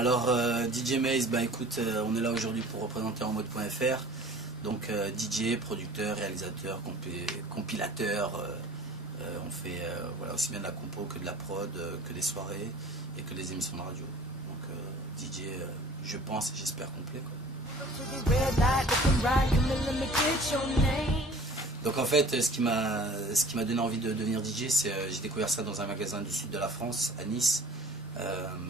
Alors DJ Maze, bah écoute, on est là aujourd'hui pour représenter enmode.fr. Donc DJ, producteur, réalisateur, compilateur, on fait voilà, aussi bien de la compo que de la prod, que des soirées et que des émissions de radio. Donc DJ, je pense et j'espère complet, quoi. Donc en fait, ce qui m'a donné envie de devenir DJ, c'est j'ai découvert ça dans un magasin du sud de la France, à Nice.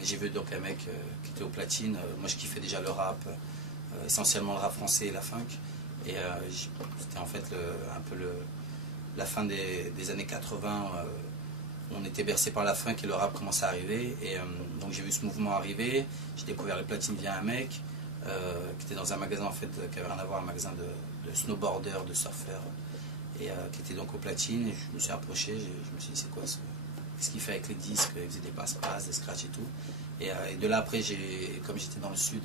J'ai vu donc un mec qui était au platine. Moi je kiffais déjà le rap, essentiellement le rap français et la funk. Et c'était en fait un peu la fin des années 80. On était bercé par la funk et le rap commençait à arriver. Et donc j'ai vu ce mouvement arriver. J'ai découvert les platines via un mec qui était dans un magasin en fait qui avait rien à voir, un magasin de snowboarders, de surfeurs, et qui était donc au platine. Et je me suis approché, je me suis dit c'est quoi ce qu'il fait avec les disques, il faisait des passe-passe, des scratchs et tout. Et de là après, comme j'étais dans le sud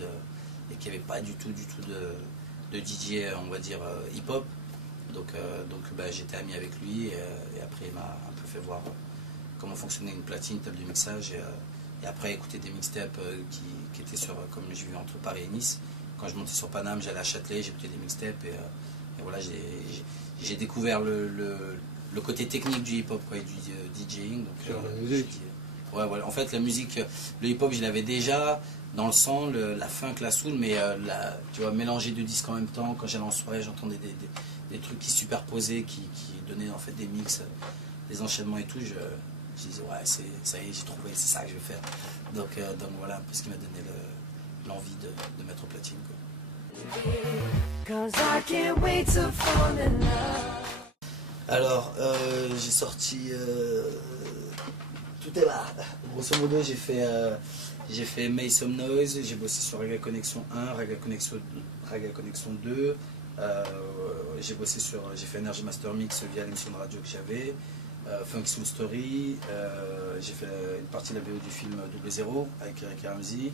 et qu'il n'y avait pas du tout de DJ, on va dire hip-hop, donc j'étais ami avec lui et après il m'a un peu fait voir comment fonctionnait une platine, une table de mixage et après écouter des mixtapes qui étaient sur, comme j'ai vu entre Paris et Nice. Quand je montais sur Paname, j'allais à Châtelet, j'écoutais des mixtapes et voilà, j'ai découvert le côté technique du hip-hop et du DJing. Donc, la musique. Ouais, voilà. En fait, la musique, le hip-hop, je l'avais déjà dans le sang, la funk, la soul, mais tu vois, mélanger deux disques en même temps. Quand j'allais en soirée, j'entendais des trucs qui se superposaient, qui donnaient en fait des mix, des enchaînements et tout. Je disais, ouais, ça y est, j'ai trouvé, c'est ça que je vais faire. Donc voilà un peu ce qui m'a donné l'envie de mettre au platine, quoi. Alors, j'ai sorti tout est là. Grosso modo, j'ai fait Make Some Noise, j'ai bossé sur Raga Connection 1, Raga Connection 2, j'ai fait Energy Master Mix via l'émission de radio que j'avais, Funk Soul Story, j'ai fait une partie de la BO du film Double Zéro avec Eric Ramsey.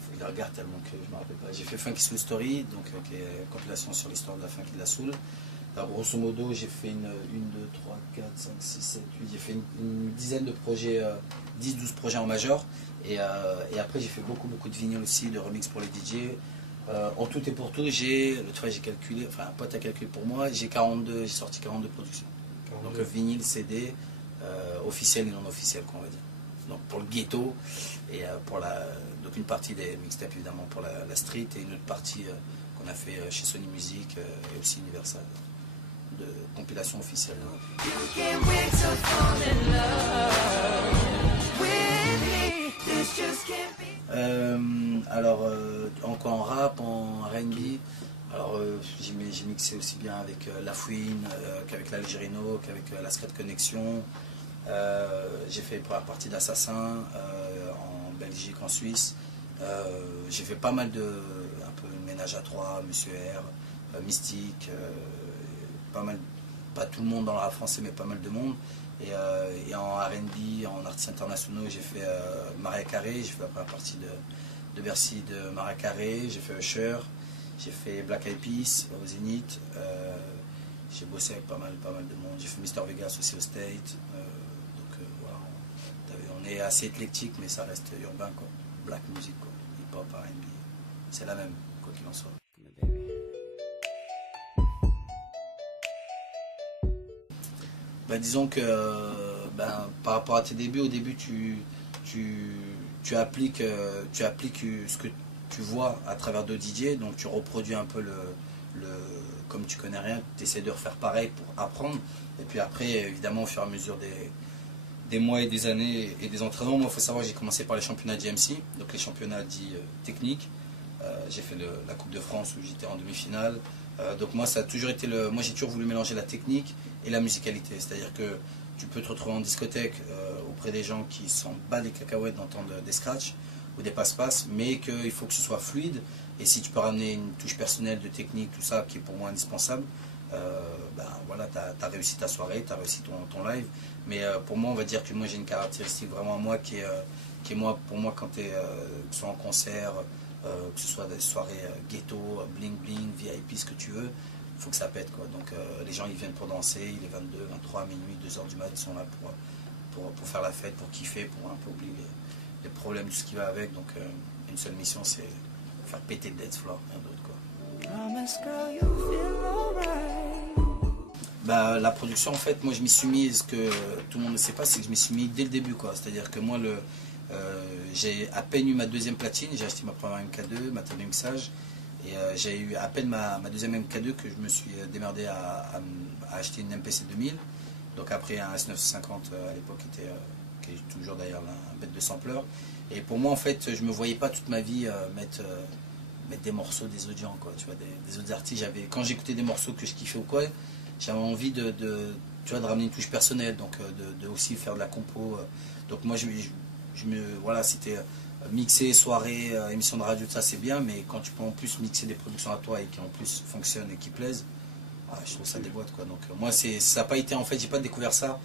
Faut que je la regarde tellement que je me rappelle pas. J'ai fait Funky Soul Story, donc qui est une compilation sur l'histoire de la funk et de la soul. Alors, grosso modo, j'ai fait 1, 2, 3, 4, 5, 6, 7, 8, j'ai fait une dizaine de projets, 10-12 projets en major. Et après, j'ai fait beaucoup de vinyles aussi, de remix pour les DJ. En tout et pour tout, j'ai calculé, enfin un pote a calculé pour moi, j'ai sorti 42 productions. 42. Donc vinyle, CD, officiel et non officiel, qu'on va dire. Donc pour le ghetto et donc une partie des mixtapes évidemment pour la street et une autre partie qu'on a fait chez Sony Music et aussi Universal de compilation officielle. Alors encore en rap, en R&B. Alors j'ai mixé aussi bien avec La Fouine qu'avec l'Algérino, qu'avec la Secret Connection. J'ai fait la première partie d'Assassin en Belgique, en Suisse. J'ai fait pas mal un peu de ménage à trois, Monsieur R, Mystique, pas tout le monde dans le rap français, mais pas mal de monde. Et en R&B, en artistes internationaux, j'ai fait Mariah Carey, j'ai fait la première partie de Bercy de Mariah Carey, j'ai fait Usher, j'ai fait Black Eyed Peas au Zénith, j'ai bossé avec pas mal de monde, j'ai fait Mr Vegas aussi au State. Voilà, on est assez éclectique, mais ça reste urbain, quoi. Black music, quoi. Hip-hop, R&B, c'est la même, quoi qu'il en soit. Bah, disons que par rapport à tes débuts, au début tu appliques ce que tu vois à travers de DJ, donc tu reproduis un peu comme tu connais rien, tu essaies de refaire pareil pour apprendre, et puis après évidemment au fur et à mesure des mois et des années et des entraînements, moi il faut savoir que j'ai commencé par les championnats GMC, donc les championnats dits techniques. J'ai fait la Coupe de France où j'étais en demi-finale. Donc moi ça a toujours été moi j'ai toujours voulu mélanger la technique et la musicalité, c'est-à-dire que tu peux te retrouver en discothèque auprès des gens qui s'en battent les cacahuètes d'entendre des scratchs ou des passe-passe, mais qu'il faut que ce soit fluide, et si tu peux ramener une touche personnelle de technique, tout ça qui est pour moi indispensable, voilà, tu as réussi ta soirée, tu as réussi ton live. Mais pour moi on va dire que moi j'ai une caractéristique vraiment à moi qui est pour moi quand tu es que ce soit en concert, que ce soit des soirées ghetto, bling bling, VIP, ce que tu veux, il faut que ça pète, quoi. Donc les gens ils viennent pour danser, il est 22, 23, minuit, 2h du mat, ils sont là pour faire la fête, pour kiffer, pour un peu oublier les problèmes, tout ce qui va avec. Donc une seule mission, c'est faire péter le dance floor, rien d'autre quoi. Bah, la production, en fait, moi je m'y suis mis, ce que tout le monde ne sait pas, c'est que je m'y suis mis dès le début, quoi. C'est-à-dire que moi, j'ai à peine eu ma deuxième platine, j'ai acheté ma première MK2, ma table de mixage, et j'ai eu à peine ma deuxième MK2 que je me suis démerdé à acheter une MPC 2000. Donc après un S950 à l'époque qui est toujours d'ailleurs un bête de sampler. Et pour moi, en fait, je me voyais pas toute ma vie mettre des morceaux des autres gens, quoi, tu vois, des autres artistes. Quand j'écoutais des morceaux que je kiffais ou quoi, j'avais envie tu vois, de ramener une touche personnelle, donc de aussi faire de la compo. Donc moi, voilà, c'était mixer, soirée, émission de radio, ça c'est bien, mais quand tu peux en plus mixer des productions à toi et qui en plus fonctionnent et qui plaisent, je trouve ça déboîte, quoi. Donc moi, ça n'a pas été, en fait, j'ai pas découvert ça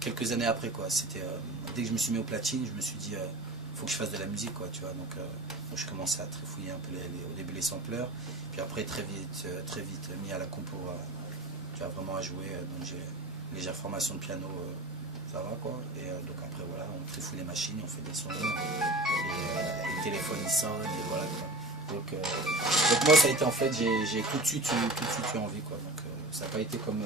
quelques années après, quoi. C'était dès que je me suis mis au platine, je me suis dit faut que je fasse de la musique, quoi, tu vois. Donc je commençais à trifouiller un peu au début les sampleurs, puis après très vite mis à la compo, tu vois, vraiment à jouer. Donc j'ai une légère formation de piano, ça va, quoi. Et donc après voilà, on trifouille les machines, on fait des sons, et le téléphone il sonne, et voilà, quoi. Donc moi ça a été, en fait, j'ai tout de suite eu envie, quoi. Donc ça n'a pas été comme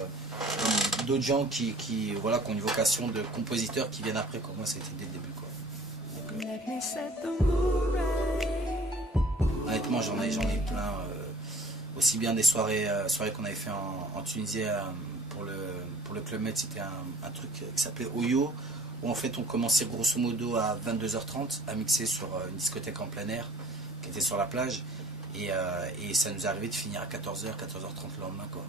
d'autres gens qui voilà, qui ont une vocation de compositeur qui viennent après, quoi. Moi ça a été dès le début, quoi. Honnêtement, j'en ai plein, aussi bien des soirées qu'on avait fait en Tunisie pour le Club Med. C'était un truc qui s'appelait Oyo, où en fait on commençait grosso modo à 22h30 à mixer sur une discothèque en plein air qui était sur la plage, et ça nous arrivait de finir à 14h, 14h30 le lendemain, quoi.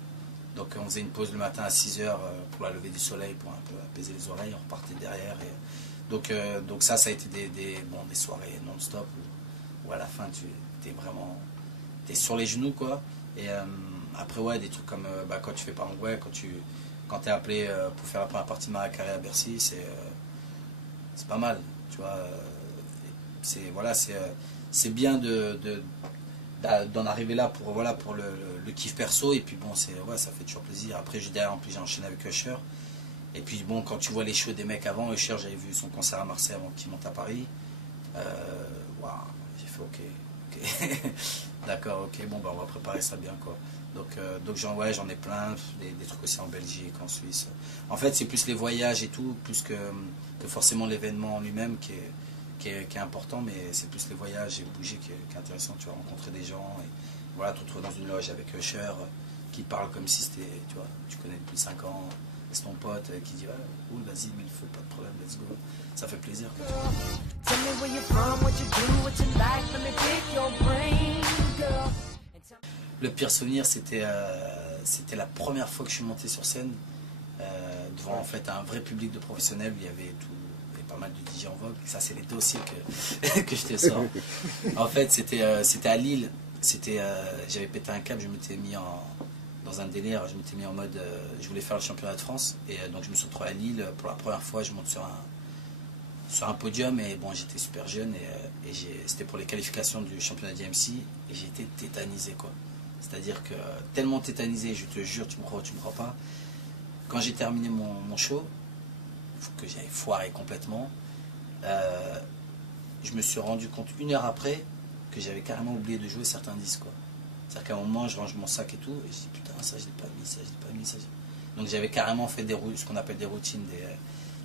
Donc on faisait une pause le matin à 6h pour la levée du soleil, pour un peu apaiser les oreilles, on repartait derrière. Donc ça a été des soirées non-stop où à la fin t'es sur les genoux, quoi. Et après, ouais, des trucs comme quand tu fais par exemple, ouais, quand t'es appelé pour faire la première partie de Mariah Carey à Bercy, c'est pas mal, tu vois. C'est bien d'en arriver là pour le kiff perso, et puis bon, ouais, ça fait toujours plaisir. Après derrière, en plus j'ai enchaîné avec Usher, et puis bon, quand tu vois les shows des mecs avant, Usher, j'avais vu son concert à Marseille avant qu'il monte à Paris, waouh, j'ai fait ok. D'accord, ok, bon, bah, on va préparer ça bien, quoi. Donc j'en ai plein, des trucs aussi en Belgique, en Suisse. En fait, c'est plus les voyages et tout, plus que forcément l'événement en lui-même qui est important, mais c'est plus les voyages et bouger qui est intéressant. Tu vas rencontrer des gens, et voilà, tu te retrouves dans une loge avec Usher qui parle comme si c'était, tu vois, tu connais depuis 5 ans, et c'est ton pote qui dit vas-y, mais il faut pas de problème, let's go. Ça fait plaisir, quoi. Le pire souvenir, c'était la première fois que je suis monté sur scène devant, en fait, un vrai public de professionnels. Il y avait pas mal de DJ en vogue. Ça, c'est les dossiers que je te sors. En fait, c'était à Lille. J'avais pété un câble, je m'étais mis dans un délire, je m'étais mis en mode, je voulais faire le championnat de France, et donc je me suis retrouvé à Lille. Pour la première fois, je monte sur un podium, et bon, j'étais super jeune, et c'était pour les qualifications du championnat d'IMC, et j'ai été tétanisé, quoi. C'est-à-dire que tellement tétanisé, je te jure, tu me crois ou tu me crois pas, quand j'ai terminé mon show, que j'avais foiré complètement, je me suis rendu compte 1 heure après que j'avais carrément oublié de jouer certains disques, quoi. C'est-à-dire qu'à un moment, je range mon sac et tout, et je dis putain, ça je l'ai pas mis, ça je l'ai pas mis, ça. Donc j'avais carrément fait ce qu'on appelle des routines,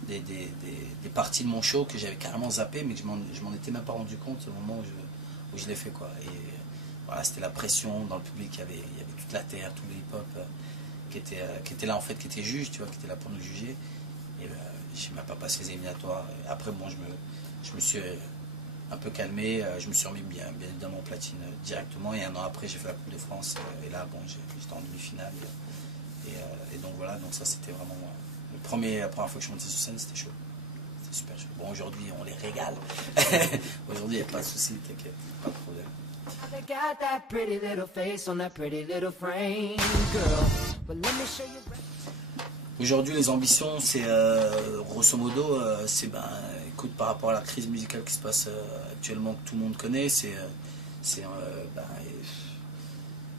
des parties de mon show que j'avais carrément zappé, mais que je m'en étais même pas rendu compte au moment où je l'ai fait, quoi. Et voilà, c'était la pression dans le public, il y avait toute la terre, tout le hip-hop qui était là, en fait, qui était juge, tu vois, qui était là pour nous juger. Et je n'ai même pas passé les éliminatoires. Et après, bon, je me suis un peu calmé, je me suis remis bien évidemment en platine directement, et 1 an après, j'ai fait la Coupe de France, et là, bon, j'étais en demi-finale. Et donc voilà, donc ça, c'était vraiment la première fois que je suis monté sur scène, c'était chaud. C'était super chaud. Bon, aujourd'hui, on les régale. Aujourd'hui, il n'y a pas de souci, t'inquiète, pas de problème. Aujourd'hui, les ambitions, c'est grosso modo, écoute, par rapport à la crise musicale qui se passe actuellement, que tout le monde connaît,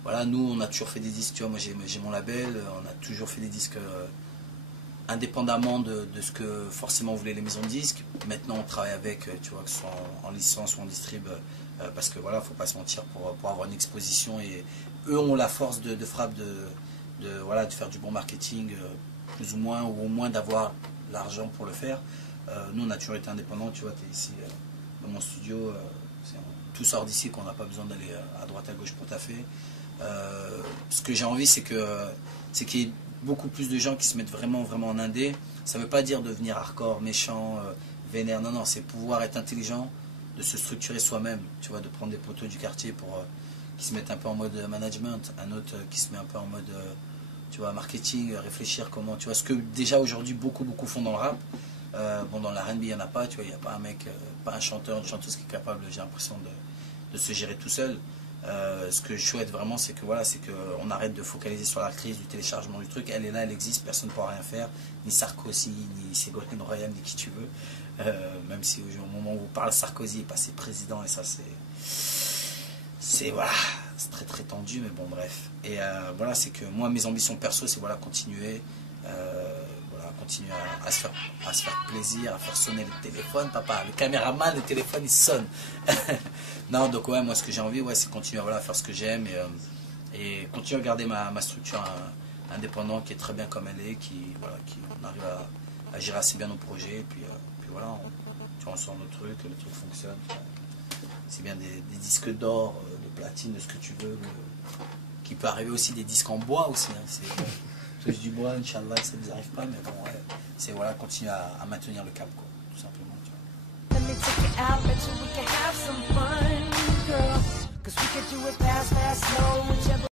voilà, nous, on a toujours fait des disques, tu vois, moi j'ai mon label, on a toujours fait des disques indépendamment de ce que forcément voulaient les maisons de disques. Maintenant on travaille avec, tu vois, que ce soit en licence ou en distrib, parce que voilà, faut pas se mentir, pour avoir une exposition, et eux ont la force de frappe voilà, de faire du bon marketing, plus ou moins d'avoir l'argent pour le faire. Nous on a toujours été indépendants, tu vois, tu es ici dans mon studio, tout sort d'ici, qu'on n'a pas besoin d'aller à droite à gauche pour taffer. Ce que j'ai envie, c'est qu'il y ait beaucoup plus de gens qui se mettent vraiment en indé. Ça ne veut pas dire devenir hardcore, méchant, vénère, non, c'est pouvoir être intelligent, de se structurer soi-même, tu vois, de prendre des poteaux du quartier qui se mettent un peu en mode management, un autre qui se met un peu en mode tu vois, marketing, réfléchir comment, tu vois, ce que déjà aujourd'hui beaucoup font dans le rap. Bon, dans la R&B il n'y en a pas, tu vois, il n'y a pas un mec, pas un chanteur, une chanteuse qui est capable, j'ai l'impression, de se gérer tout seul. Ce que je souhaite vraiment, c'est que voilà, c'est qu'on arrête de focaliser sur la crise du téléchargement du truc. Elle est là, elle existe, personne ne pourra rien faire, ni Sarkozy, ni Ségolène Royal, ni qui tu veux. Même si au moment où on parle, Sarkozy est passé président, et ça voilà, c'est très tendu, mais bon bref. Et voilà, c'est que moi, mes ambitions perso, c'est voilà, continuer à se faire plaisir, à faire sonner le téléphone. Papa, le caméraman, le téléphone il sonne. Non, donc ouais, moi ce que j'ai envie, ouais, c'est continuer voilà, à faire ce que j'aime, et continuer à garder ma structure indépendante qui est très bien comme elle est, on arrive à gérer assez bien nos projets, et puis voilà, on sort nos trucs, le truc fonctionne. C'est bien des disques d'or, de platine, de ce que tu veux, qui peut arriver aussi des disques en bois aussi, hein, c'est bon. Touche du bois, Inch'Allah, ça ne nous arrive pas, mais bon, ouais, c'est voilà, continuer à maintenir le cap, quoi, tout simplement. Let me take it out, bet you we can have some fun, girl. 'Cause we could do it fast, slow, whichever.